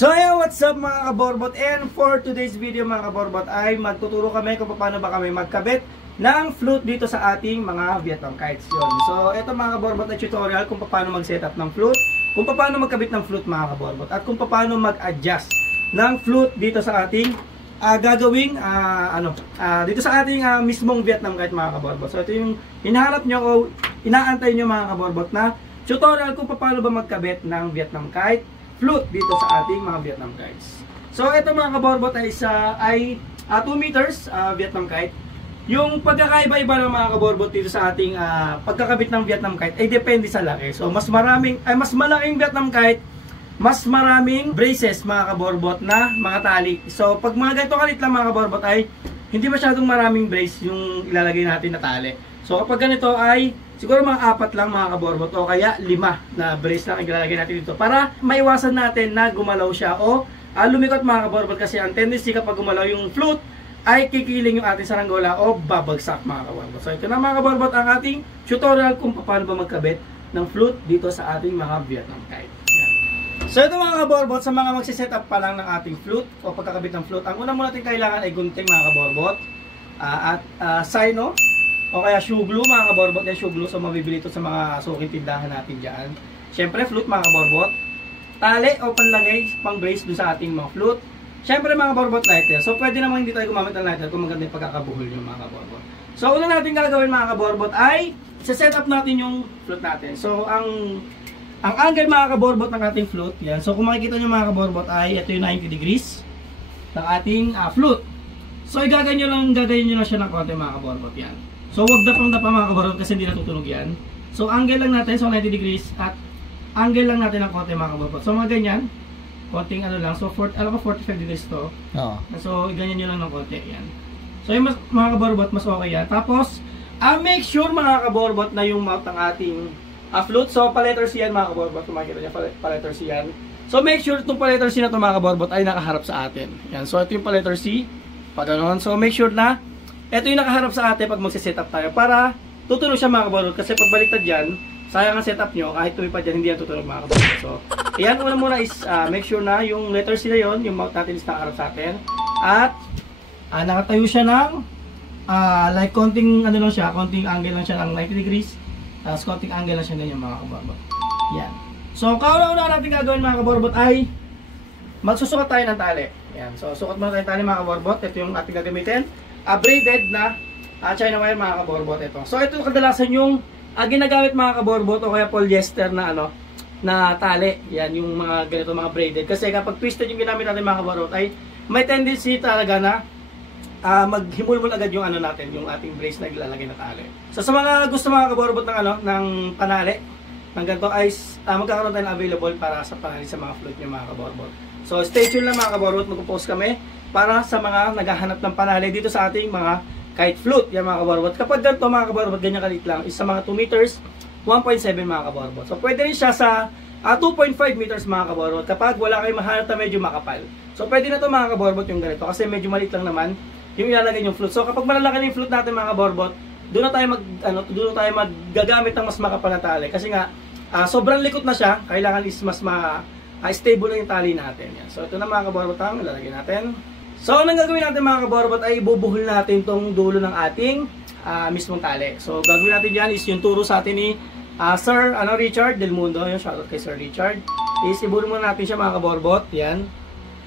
So yeah, what's up mga kaborbot? And for today's video mga kaborbot ay magtuturo kami kung paano ba kami magkabit ng flute dito sa ating mga Vietnam kites yun. So ito mga kaborbot na tutorial kung paano mag-setup ng flute, kung paano magkabit ng flute mga kaborbot, at kung paano mag-adjust ng flute dito sa ating gagawing dito sa ating mismong Vietnam kite mga kaborbot. So ito yung hinahanap nyo o inaantay nyo mga kaborbot na tutorial kung paano ba magkabit ng Vietnam kite flute dito sa ating mga Vietnam kites. So ito mga kaborbot ay 2 meters Vietnam kite. Yung pagkakaiba-iba ng mga kaborbot dito sa ating pagkakabit ng Vietnam kite ay depende sa laki. So mas malaking Vietnam kite, mas maraming braces mga kaborbot na mga tali. So pag mga ganito kalit lang mga kaborbot ay hindi masyadong maraming brace yung ilalagay natin na tali. So kapag ganito ay siguro mga 4 lang mga kaborbot o kaya 5 na brace lang ilalagay natin dito para maiwasan natin na gumalaw siya o lumikot mga kaborbot, kasi ang tendency kapag gumalaw yung flute ay kikiling yung ating saranggola o babagsak mga kaborbot. So ito na mga kaborbot ang ating tutorial kung paano ba magkabit ng flute dito sa ating mga Vietnam kite. Yan. So ito mga kaborbot, sa mga magsiset-up pa lang ng ating flute o pagkakabit ng flute, ang una mo natin kailangan ay gunting mga kaborbot at sino o kaya shoe glue mga kaborbot. Yan shoe glue, so mabibili ito sa mga suking tindahan natin dyan. Siyempre flute mga kaborbot, tali o panlagay pang brace dun sa ating mga flute. Siyempre mga kaborbot, lighter. So pwede naman hindi tayo gumamit ng lighter kung maganda yung pagkakabuhol nyo mga kaborbot. So una natin gagawin mga kaborbot ay set up natin yung flute natin. So ang angle mga kaborbot ng ating flute, yan. So kung makikita nyo mga kaborbot ay ito yung 90 degrees ng ating flute. So gaganyan nyo lang siya ng konti mga kaborbot, yan. So wag dapang-dapa mga kaborbot kasi hindi natutunog yan. So angle lang natin, so 90 degrees at angle lang natin ng konti mga kaborbot. So mga ganyan, konting lang. So 45 degrees to. Oo. So ganyan nyo lang ng konti, yan. So yung mga kaborbot, mas okay yan. Tapos make sure mga kaborbot na yung mouth ng ating flute. So pa-letter C yan mga kaborbot. Kung makikita nyo, pa-letter C yan. So make sure itong pa-letter C na ito mga kaborbot ay nakaharap sa atin. Yan. So ito yung pa-letter C. Pag ganoon. So make sure na ito yung nakaharap sa atin pag magsiset-up tayo para tutunog siya mga kaborbot. Kasi pag baliktad dyan, sayang ang setup nyo, kahit tumipad dyan, hindi yan tutunog mga kaborbot. So ayan, una muna is make sure na yung letter C na yun, yung mouth natin is nakaharap sa atin. At nakatayo siya ng like konting lang siya, konting angle lang siya ng 90 degrees. Tapos konting angle lang siya ganyan mga kaborbot. Yan. So kauna-una natin gagawin mga kaborbot ay magsusukat tayo ng tali. Yan. So sukat muna tayo ng tali mga kaborbot. Ito yung ating gagamitin. Braided na China wire mga kaborbot ito. So ito kadalasan yung ginagamit mga kaborbot o kaya polyester na na tali. Yan yung mga ganito mga braided. Kasi kapag twisted yung ginamit natin mga kaborbot ay may tendency talaga na maghimulmul agad yung natin, yung ating brace na ilalagay na tali. So sa mga gusto mga kaborbot ng ng panali ng ganito ay magkakaroon tayo ng available para sa panali sa mga flute niyo mga kaborbot. So stay tuned lang mga kaborbot, magpo-post kami para sa mga naghahanap ng panali dito sa ating mga kite flute. Yan mga kaborbot. Kapag ganito mga kaborbot, ganyan kalit lang, is sa mga 2 meters, 1.7 mga kaborbot. So pwede rin siya sa 2.5 meters mga kaborbot kapag wala kayong mahanap na medyo makapal. So pwede na to mga kaborbot yung ganito kasi medyo maliit lang naman yung ilalagay yung flute. So kapag malalaki na yung flute natin mga kaborbot, doon na tayo maggagamit ng mas makapal na tali kasi nga sobrang likot na siya, kailangan is mas stable na yung tali natin. Yan. So ito na mga kaborbot ang ilalagay natin. So anong gagawin natin mga kaborbot ay ibubuhol natin tong dulo ng ating mismong tali. So gagawin natin yan is yung turo sa atin ni Sir Richard Del Mundo, yung shoutout kay Sir Richard, is ibuhol muna natin siya mga kaborbot. Yan.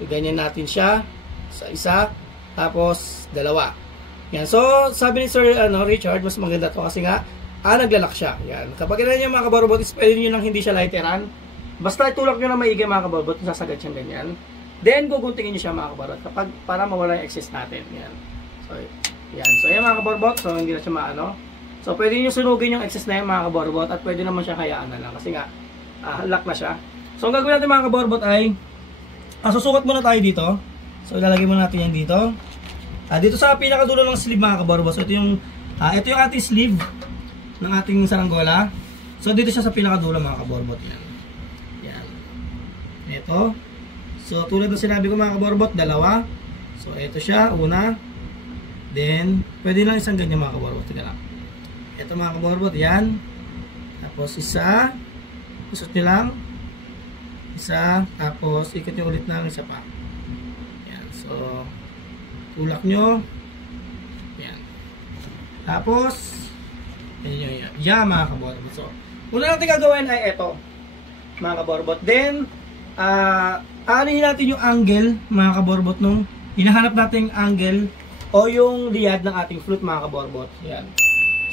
Ganyan natin siya sa isa, tapos dalawa. Yan. So sabi ni Sir Richard, mas maganda to kasi nga naglalak siya. Yan. Kapag ganyan yung mga kaborbot, is pwede nyo lang hindi siya lighteran. Basta itulak nyo na maigi mga kaborbot, sasagad siyang ganyan. Then guguntingin nyo siya mga kaborbot kapag para mawala yung excess natin. Yan. So yan. So yan mga kaborbot, so hindi na siya maano. So pwede nyo sunugin yung excess na yung mga kaborbot at pwede naman siya hayaan na lang kasi nga lock na siya. So ang gagawin natin mga kaborbot ay susukat muna tayo dito. So ilalagay muna natin yan dito. Dito sa pinakadulo ng sleeve mga kaborbot. So ito yung ating sleeve ng ating saranggola. So dito siya sa pinakadulo mga kaborbot. Yan. Yan. Ito. So tulad ng sinabi ko mga kaborbot, dalawa. So ito siya, una. Then pwede lang isang ganyan mga kaborbot. Tika lang. Ito mga kaborbot, yan. Tapos isa. Usot nyo lang. Isa, tapos ikot nyo ulit ng isa pa. Yan. So, tulak nyo. Yan. Tapos, yan mga kaborbot. So, una natin gagawin ay ito, mga kaborbot. Then, aanihin natin yung angle, mga kaborbot, nung hinahanap natin yung angle o yung liad ng ating flute, mga kaborbot. Yan.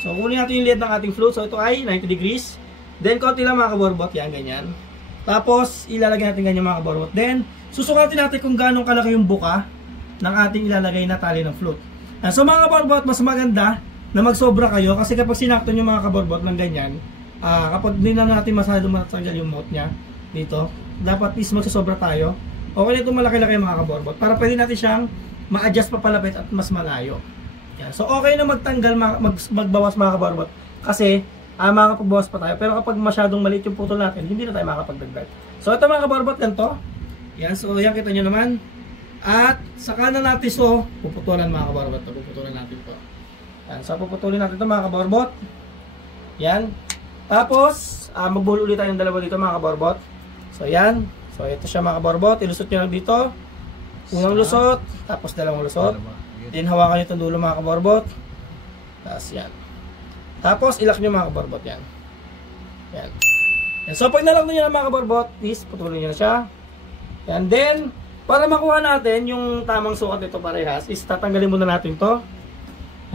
So, kunin natin yung liad ng ating flute. So, ito ay 90 degrees. Then, konti lang mga kaborbot. Yan, ganyan. Tapos, ilalagay natin ganyan mga kaborbot. Then, susukatin natin kung gano'ng kalaki yung buka ng ating ilalagay na tali ng flute. So, mga kaborbot, mas maganda na magsobra kayo. Kasi kapag sinakto nyo mga kaborbot ng ganyan, kapag hindi na natin masyado matanggal yung mouth niya dito, dapat is magsasobra tayo. Okay na itong malaki-laki mga kaborbot para pwede natin siyang ma-adjust pa palapit at mas malayo. Yan. So, okay na magtanggal, magbawas mga kaborbot. Kasi, makakapagbawas pa tayo. Pero kapag masyadong maliit yung putol natin, hindi na tayo makakapagdagdag. So, ito mga kaborbot, ganito. Yan, so yan kita nyo naman. At, saka na natin so, puputulan mga kaborbot. Puputulan natin to. Yan, so puputulin natin ito mga kaborbot. Yan. Tapos, magbuhol ulit tayo ng dalawa dito mga kaborbot. So, yan. So, ito siya mga kaborbot. Ilusot nyo lang dito. Unang lusot, tapos dalawang lusot. Then, hawakan nyo itong dulo mga kaborbot. Tapos, yan. Tapos, ilak nyo mga kaborbot yan. Yan. Yan. So, pag nalak nyo na mga kaborbot, is putulin nyo na siya. And then, para makuha natin yung tamang sukat nito parehas, is tatanggalin muna natin to.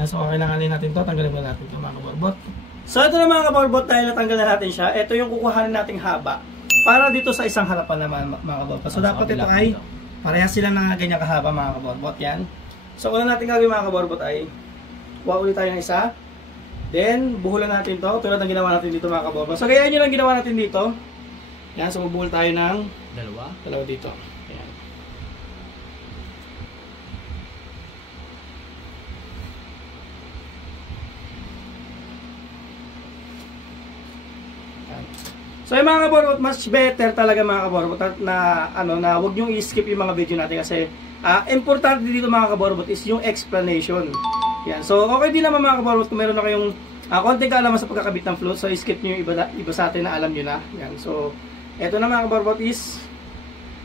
Yan. So, kailanganin natin to. Tanggalin muna natin to mga kaborbot. So, ito na mga kaborbot, dahil natanggal na natin siya. Ito yung kukuhanin nating haba. Para dito sa isang harapan naman mga kaborbot. So, dapat ito ay parehas sila na ganyan kahaba mga kaborbot. Yan. So, una natin gagawin mga kaborbot ay kuha ulit tayo ng isa. Then, buhulan natin to tulad ng ginawa natin dito mga kaborbot. So, gayaan nyo lang ginawa natin dito. Yan, so magbuhol tayo ng dalawa dito. Yan. Yan. So, yung mga kaborbot, mas better talaga mga kaborbot na, na huwag nyo i-skip yung mga video natin kasi importante dito mga kaborbot is yung explanation. Yan. So, okay din naman mga kaborbot kung meron na kayong konting kaalaman sa pagkakabit ng flute. So, skip nyo yung iba sa atin na alam nyo na. Yan. So, eto na mga kaborbot is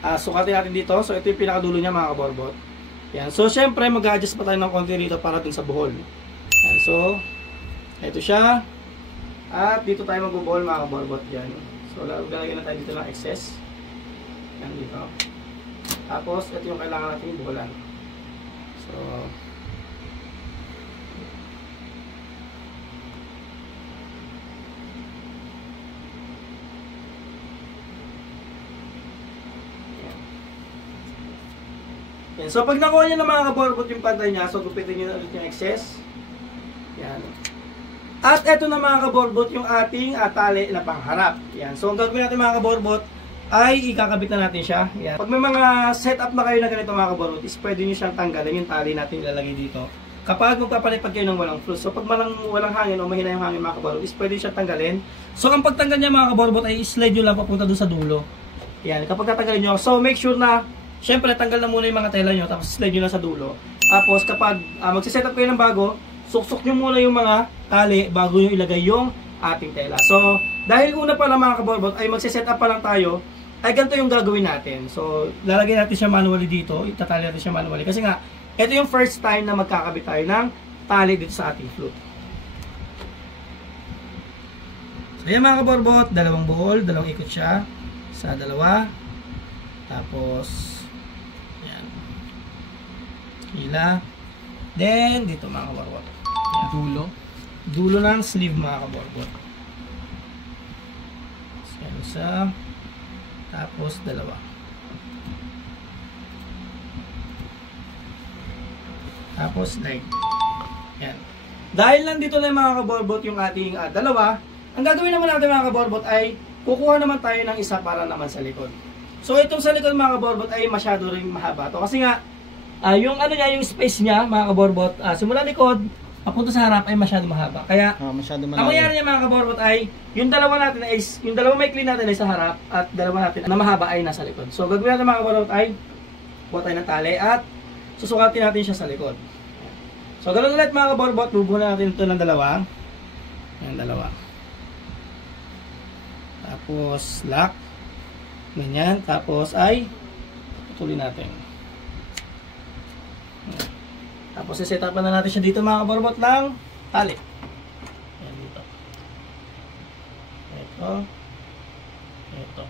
sukatin natin dito. So, ito yung pinakadulo niya mga kaborbot. Yan. So, syempre, mag-adjust pa tayo ng konti rito para dun sa buhol. Yan. So, eto siya. At dito tayo mag-buhol mga kaborbot. Yan. So, lalagyan na tayo dito ng excess. Yan dito. Tapos, ito yung kailangan natin buhulan. So, yan. So, pag nakuha nyo na mga kaborbot yung pantay niya, so gupitin nyo na ulit yung excess. Yan. At eto na mga kaborbot yung ating tali na pangharap. Yan. So, ang gagawin natin mga kaborbot ay ikakabit na natin siya. Yan. Pag may mga setup na kayo na ganito mga kaborbot, is pwede nyo siyang tanggalin yung tali natin ilalagay dito. Kapag magpapalipad kayo ng walang flute. So, pag walang hangin o mahina yung hangin mga kaborbot, is pwede siyang tanggalin. So, ang pagtanggal niya mga kaborbot ay slide nyo lang papunta doon sa dulo. Yan. Kapag tatanggalin nyo, so make sure na syempre, tanggal na muna yung mga tela nyo, tapos slide nyo na sa dulo. Tapos, kapag magsiset up kayo ng bago, suksok nyo muna yung mga tali bago nyo ilagay yung ating tela. So, dahil una pa lang mga kaborbot, ay magsiset up pa lang tayo, ay ganito yung gagawin natin. So, lalagay natin siya manually dito, itatali natin siya manually. Kasi nga, ito yung first time na magkakabit tayo ng tali dito sa ating flute. So, yan mga kaborbot, dalawang buhol, dalawang ikot siya sa dalawa. Tapos, hila. Then, dito mga kaborbot. Dulo ng sleeve mga kaborbot. Yan isa. Tapos, dalawa. Tapos, leg. Yan. Dahil nandito na yung mga kaborbot yung ating dalawa, ang gagawin naman natin mga kaborbot ay kukuha naman tayo ng isa para naman sa likod. So, itong sa likod mga kaborbot ay masyado rin mahaba to. Kasi nga, yung yung space niya, mga kaborbot, simula likod, papunta sa harap ay masyado mahaba. Kaya, masyado ang mangyari niya mga kaborbot ay, yung dalawa maikli natin ay sa harap, at dalawa natin na mahaba ay nasa likod. So, gagawin natin mga kaborbot ay, buhat tayo ng tali, at susukatin natin siya sa likod. So, ganoon ulit mga kaborbot, bubuhan natin ito ng dalawa. Yan, dalawa. Tapos, lock. Ganyan. Tapos ay putulin natin. Tapos i-set up na natin siya dito mga kaborbot ng tali. Ayan dito. Ito. Ito.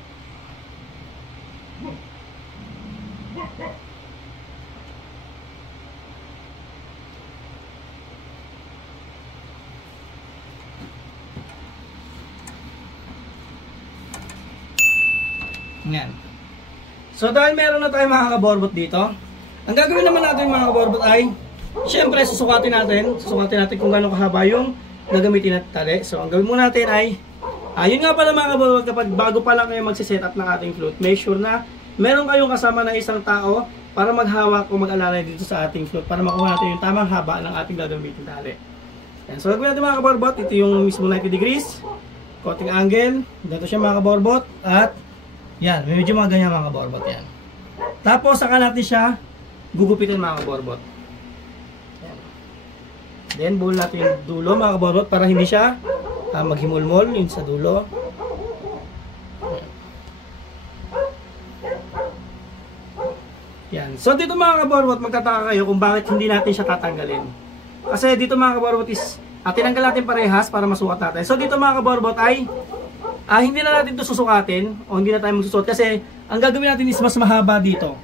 Yan. So dahil meron na tayong mga kaborbot dito, ang gagawin naman natin mga kaborbot ay syempre susukatin natin kung gaano kahaba yung gagamitin natin tali. So ang gawin muna natin ay yun nga pala mga kaborbot, kapag bago pa lang kayo magsiset up ng ating float, make sure na meron kayong kasama na isang tao para maghawak o mag-alalay dito sa ating float para makuha natin yung tamang haba ng ating gagamitin tali. Yan. So gagawin natin mga kaborbot, ito yung mismo 90 degrees, konting angle, dito siya mga kaborbot, at yan, medyo mga ganyan mga kaborbot yan. Tapos saka natin siya gugupitin mga kaborbot. Yan. Then buhol natin yung dulo mga kaborbot para hindi siya maghimulmol yun sa dulo. Yan. So dito mga kaborbot, magtataka kayo kung bakit hindi natin siya tatanggalin. Kasi dito mga kaborbot is tinanggal natin parehas para masukat natin. So dito mga kaborbot ay hindi na natin ito susukatin o hindi na tayo magsusuot kasi ang gagawin natin is mas mahaba dito.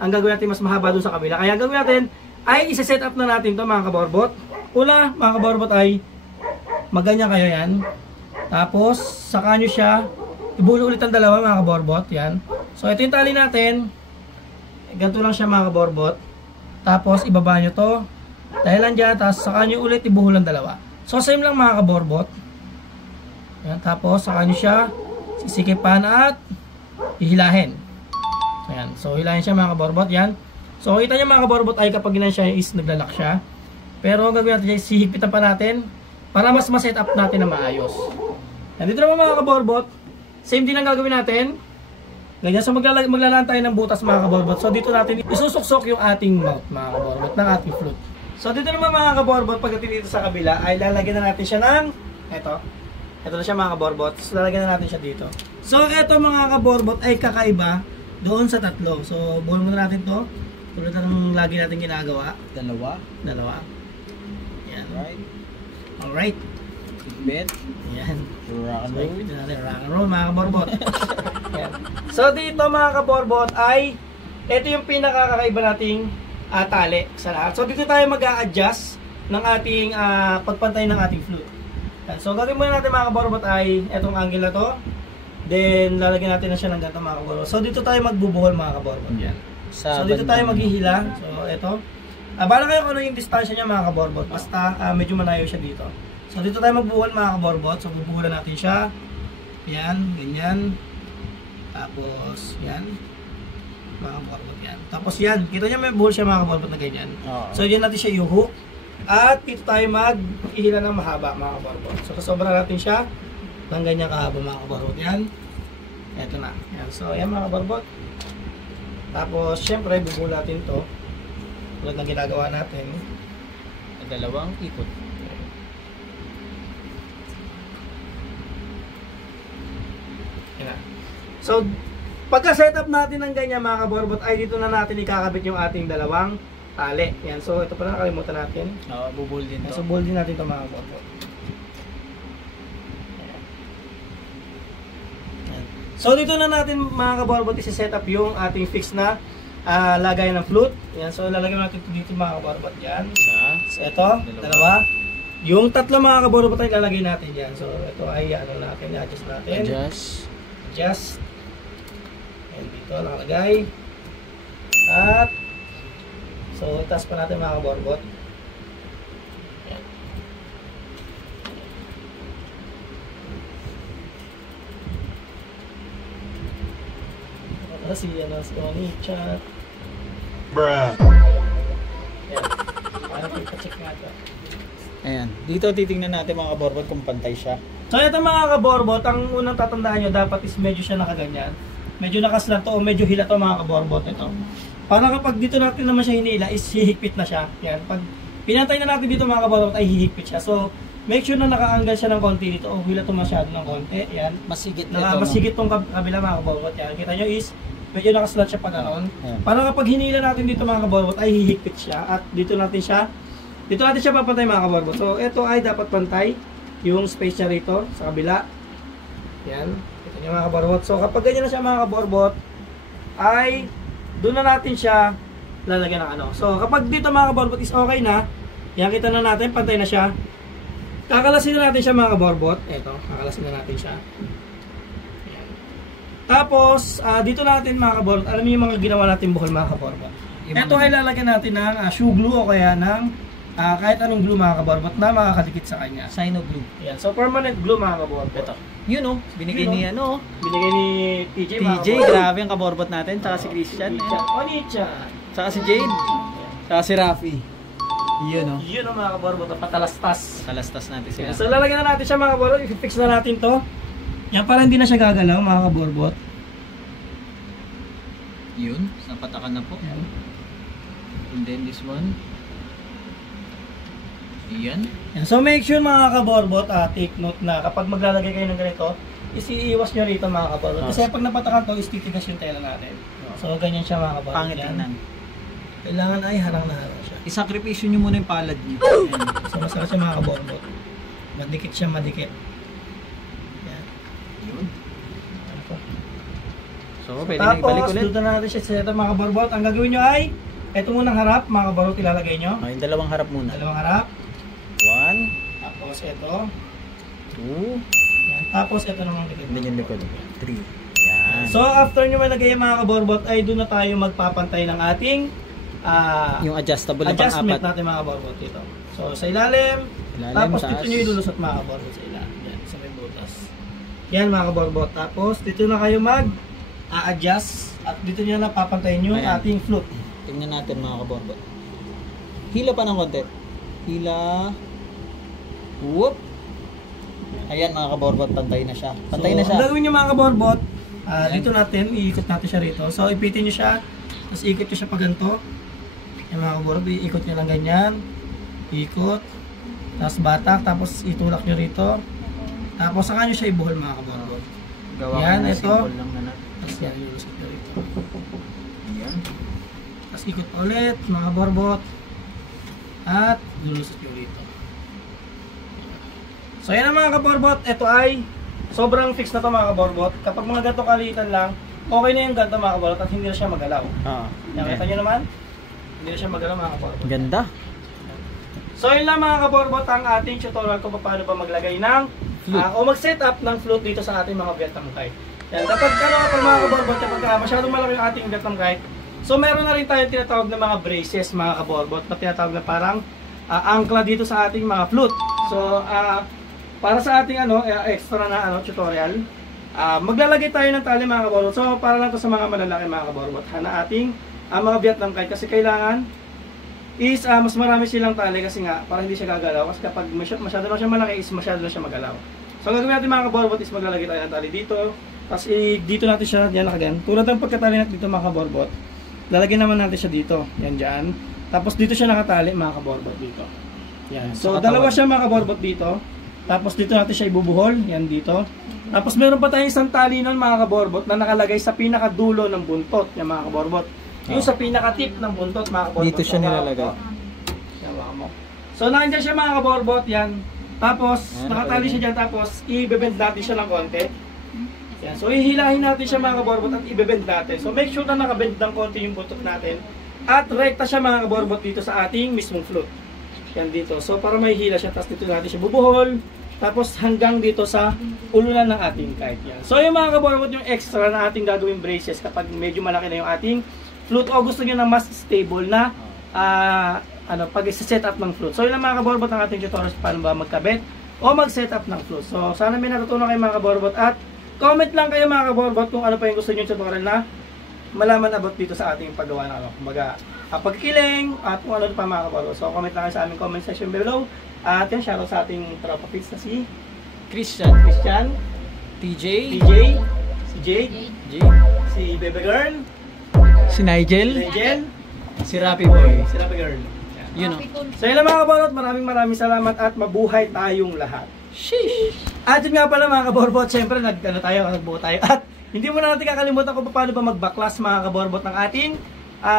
Ang gagawin natin mas mahaba doon sa kabila. Kaya ang gagawin natin ay isa-set up na natin ito mga kaborbot. Una mga kaborbot ay maganyan kayo yan. Tapos saka nyo siya ibulo ulit ang dalawa mga kaborbot. Yan. So ito yung tali natin. Ganito lang siya mga kaborbot. Tapos ibaba nyo to. Dahil lang dyan. Tapos saka nyo ulit ibuhol ang dalawa. So same lang mga kaborbot. Yan, tapos saka nyo siya sisikipan at ihilahin. Ayan, so hilahin siya mga kaborbot. Yan. So kita nyo mga kaborbot ay kapag ginan siya is naglalak siya. Pero ang gagawin natin siya, sihigpitan pa natin para mas ma-set up natin na maayos. Yan, dito naman mga kaborbot, same din ang gagawin natin. Ganyan, so maglalaan tayo ng butas mga kaborbot. So dito natin isusuksok yung ating mouth mga kaborbot ng ating flute. So dito naman mga kaborbot, pagdating dito sa kabila ay lalagyan na natin siya ng ito na siya mga kaborbot. So lalagyan na natin siya dito. So ito mga kaborbot ay kakaiba doon sa tatlo. So buhol muna natin to. Tulad ng lagi natin ginagawa. Dalawa. Yan. Alright. Bet. Yan. Rock and roll. Dito natin rock and roll mga kaborbot. Yan. So dito mga kaborbot ay ito yung pinakakaiba nating tali sa lahat. So dito tayo mag-a-adjust ng ating pagpantay ng ating flute. So gagawin muna natin mga kaborbot ay etong angle na to. Then lalagyan natin na siya ng ganito mga kaborbot. So dito tayo magbubuhol mga kaborbot. Yan. So dito tayo maghihila. So ito. Bala kayo kung ano yung distansya niya mga kaborbot. Basta medyo malayo siya dito. So dito tayo magbubuhol mga kaborbot. So bubuhulan natin siya. Yan, ganyan. Tapos yan. Mga kaborbot yan. Tapos yan. Kita niyo may buhol siya mga kaborbot na ganyan. So yan natin siya i-hook. At dito tayo mag-ihila ng mahaba mga kaborbot. So kasobra natin siya ng ganyan kahaba mga kaborbot. Yan. Ito na. Yan. So yan mga kaborbot. Tapos syempre bubuhol natin to. Tulad ng ginagawa natin. Dalawang ikot. Yan na. So pagka-setup natin ng ganyan mga kaborbot ay dito na natin ikakabit yung ating dalawang tali. Yan. So ito pala nakalimutan natin. Bubuhol din to. So buhol din natin ito mga kaborbot. So dito na natin mga kaborbot isi-set up yung ating fix na lagay ng flute. Yan. So lalagyan natin dito mga kaborbot yan. So ito, dalawa. Yung tatlo mga kaborbot ay lalagay natin yan. So ito ay ano natin, i-adjust natin. Adjust. Yan dito nakalagay. At so taas pa natin mga kaborbot. Yan. Si Tony chat. Bruh. Check natin. Ayan. Dito titingnan natin mga kaborbot kung pantay siya. So ito mga kaborbot, ang unang tatandaan nyo dapat is medyo siya nakaganyan. Medyo nakaslant to o medyo hila to mga kaborbot ito. Para kapag dito natin naman siya hinila is hihigpit na siya. Yan. Pag pinantay na natin dito mga kaborbot ay hihigpit siya. So make sure na naka-angle siya ng konti dito. Oh, hila to masyado ng konti. Yan. Masigit ito. Masigit tong kabila mga kaborbot. Yan. Kita nyo is, medyo nakaslat siya pa gano'n. Ayan. Para kapag hinila natin dito mga kaborbot, ay hihigpit siya. At dito natin siya papantay mga kaborbot. So, ito ay dapat pantay. Yung space niya rito, sa kabila. Yan. Kita nyo mga kaborbot. So, kapag ganyan na siya mga kaborbot, ay doon na natin siya lalagyan ng ano. So, kapag dito mga kaborbot is okay na, yan kita na natin, pantay na siya. Kakalasin na natin siya mga kaborbot. Ito, kakalasin na natin siya. Yan. Tapos, dito natin mga kaborbot, alam niyo yung mga ginawa natin buhol mga kaborbot. Ito ay lalagyan natin ng shoe glue o kaya ng kahit anong glue mga kaborbot na makakadikit sa kanya. Sino glue. Yan. So, permanent glue mga kaborbot. Ito. Yun oh, binigay ni ano. Binigay ni TJ mga TJ, kaborbot. grabe ang kaborbot natin. Tsaka si Christian. Onichan. Tsaka si Jade. Tsaka si Rafi. Yun oh. Yun ang mga kaborbot, patalastas. Talastas natin sila. So, lalagyan na natin siya mga kaborbot. I-fix na natin to. Yan, para hindi na siya gagalaw mga kaborbot. Yun, napatakan na po. Yan. And then this one. Yan. Yan. So make sure mga kaborbot, take note na kapag maglalagay kayo ng ganito, iiwas nyo rito mga kaborbot. Kasi pag napatakan to, is titigas yung tela natin. So ganyan siya mga kaborbot. Pangit tingnan. Kailangan ay harang na harang siya. Isakripisyo nyo muna yung palad nyo. Yan. So masarap siya mga kaborbot. Madikit siya, madikit. Yan. Yun. Ano po? So, pwede na ibalik Tapos, ulit. dito na natin siya sa ito mga kaborbot. Ang gagawin nyo ay, ito munang harap mga kaborbot ilalagay nyo. Yung dalawang harap muna. Dalawang harap. 1, Tapos ito. 2, Yan. Tapos ito naman dikit. and then yung likod. 3. Yan. So after nyo malagay yung mga kaborbot ay doon na tayo magpapantay ng ating Yung adjustable na adjustment pang-apat. natin mga kaborbot dito. So sa ilalim, tapos taas. dito nyo ilulusot mga kaborbot sa ilalim. Yan, sa may butas. Yan mga kaborbot. Tapos dito na kayo mag-adjust at dito nyo na papantayin yung Ayan. ating flute. Tingnan natin mga kaborbot. Hila pa ng konti. Hila. Whoop. Ayan mga kaborbot, pantay na siya. Pantay na siya. Ang gagawin nyo mga kaborbot, dito natin, iikot natin siya rito. So ipitin nyo siya, tapos ikot nyo siya pa ganito. Yan mga kaborbot, iikot nyo lang ganyan. Ikot. Tapos batak, tapos itulak nyo rito. Tapos saka nyo siya ibuhol mga kaborbot. Gawa Yan, ko na ito. symbol lang na. Tapos yan, ilusot nyo rito. Ayan. Tapos ikot pa ulit mga kaborbot. At lulusot nyo rito. So yan ang mga kaborbot. Ito ay sobrang fix na to mga kaborbot. Kapag mga ganito kalitan lang, okay na yung ganito mga kaborbot at hindi na siya magalaw. Oo. Yan, kita nyo naman. Hindi na siya magalaw mga kaborbot. Ganda. So yun lang mga kaborbot ang ating tutorial kung paano ba maglagay ng o mag-set up ng float dito sa ating mga Vietnam kite. Yan, kapag mga kaborbot, kapag masyadong malaki yung ating Vietnam kite, so meron na rin tayong tinatawag na mga braces mga kaborbot na tinatawag na parang angkla dito sa ating mga flute. So para sa ating extra na tutorial, maglalagay tayo ng tali mga kaborbot. So para lang to sa mga malalaki mga kaborbot na ating mga Vietnam kite kasi kailangan is mas marami silang tali kasi nga para hindi siya gagalaw kasi kapag masyado lang siya malaki is masyado lang siya magalaw. So ang gagawin natin mga kaborbot is maglalagay tayo ng tali dito. Tapos dito natin siya yan nakagan. Tulad ng pagkatali natin dito mga kaborbot. Lalagyan naman natin siya dito. Yan dyan. Tapos dito siya nakatali mga kaborbot dito. Yan. So dalawa siya mga kaborbot dito. Tapos dito natin siya ibubuhol. Yan dito. Tapos meron pa tayong isang tali nun mga kaborbot na nakalagay sa pinakadulo ng buntot. Yan mga kaborbot. Yung sa pinaka-tip ng buntot mga kaborbot. Dito siya nilalagay. Yan mga mo. So nandiyan siya mga kaborbot. Yan. Tapos nakatali siya dyan. Tapos i-bend natin siya ng konti. Yan. So ihilahin natin siya mga kaborbot at i-bend natin. So make sure na nakabend ng konti yung buntot natin. At rekta siya mga kaborbot dito sa ating mismong flute. Yan dito. So para may hila siya. Tapos dito natin siya bubuhol. Tapos hanggang dito sa ulunan ng ating kite. Yan. So yung mga kaborbot yung extra na ating gagawin braces kapag medyo malaki na yung ating flute o gusto nyo na mas stable na pag-set up ng flute. So yun ang mga kaborbot ang ating tutorial paano ba magkabit o mag-set up ng flute. So sana may natutunan kayo mga kaborbot at comment lang kayo mga kaborbot kung ano pa yung gusto nyo tutorial na malaman about dito sa ating paggawa ng kumbaga pagkiling at kung ano pa mga kaborbot. So comment lang kayo sa aming comment section below. At yan, shoutout sa ating tropa pits na si Christian, TJ, si Jade, si Bebe Girl, si Nigel, Nigel, si Rapi Boy. si Rapi Girl. Yan. Yun o. So yun lang mga kaborbot, maraming salamat at mabuhay tayong lahat. Sheesh! At yun nga pala mga kaborbot, syempre nagbuo tayo. At hindi mo na natin kakalimutan kung paano ba mag-backclass mga kaborbot ng ating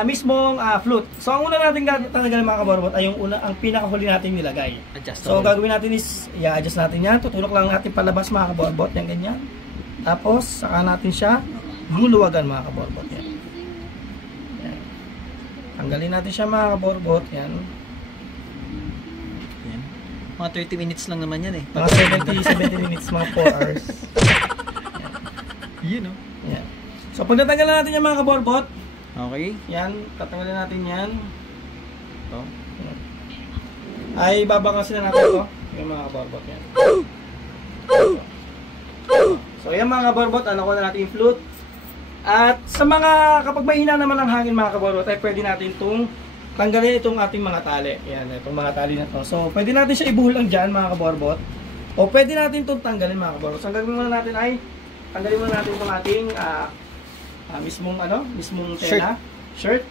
mismong flute. So ang una natin tatanggalin mga kaborbot ay ang pinakahuli natin nilagay. So gagawin natin is, i-adjust natin yan. Tutulok lang natin palabas mga kaborbot, yan ganyan. Tapos saka natin siya luluwagan mga kaborbot. Yan. Yan. Tanggalin natin siya mga kaborbot. Yan. Yan. Mga 30 minutes lang naman yan eh. Mga 70 minutes, mga 4 hours. Yun o. Yan. So pag natanggalan natin yung mga kaborbot, Okay. yan, tatanggalin natin yan. Ito. Ay, babakasin na natin ito. Yung mga kaborbot yan. So, yan mga kaborbot, ano ko na natin yung flute. At sa mga, kapag mahina naman ang hangin mga kaborbot, ay pwede natin itong tanggalin itong ating mga tali. Yan, itong mga tali na ito. So, pwede natin siya ibuhulang dyan mga kaborbot. O pwede natin itong tanggalin mga kaborbot. So, ang gagawin muna natin ay, tanggalin muna natin itong ating mismong tela, shirt.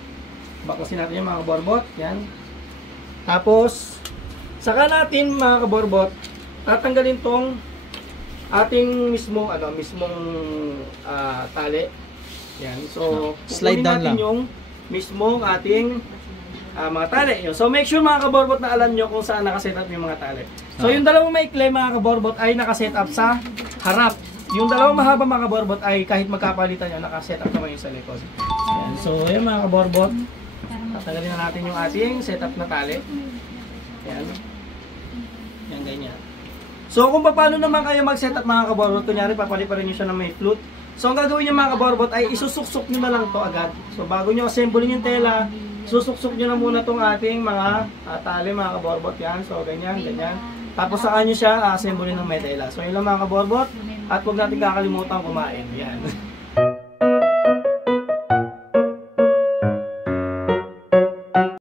Baklasin natin yung mga kaborbot, yan. Tapos, saka natin mga kaborbot, tatanggalin tong ating mismong tali. Yan. So, slide kukunin down natin lang yung mismong ating mga tali. Yun. So, make sure mga kaborbot na alam nyo kung saan nakaset up yung mga tali. So, yung dalawang maikli mga kaborbot ay nakaset up sa harap. Yung dalawang mahaba mga kaborbot ay kahit magkapalitan nyo, nakaset up naman yung sa likod. Yan. So, yan mga kaborbot. Tatanggalin na natin yung ating setup na tali. Yan. Yan, ganyan. So, kung paano naman kayo mag-setup mga kaborbot, kunyari papaliparin nyo siya ng may flute. So, ang gagawin nyo mga kaborbot ay isusuksok nyo na lang to agad. So, bago nyo assemblein yung tela, susuksok nyo na muna itong ating mga tali mga kaborbot. Yan. So, ganyan, ganyan. Tapos saka nyo siya assemblein ng may tela. So, yun lang mga kaborbot. At huwag natin kakalimutan kumain. Yan.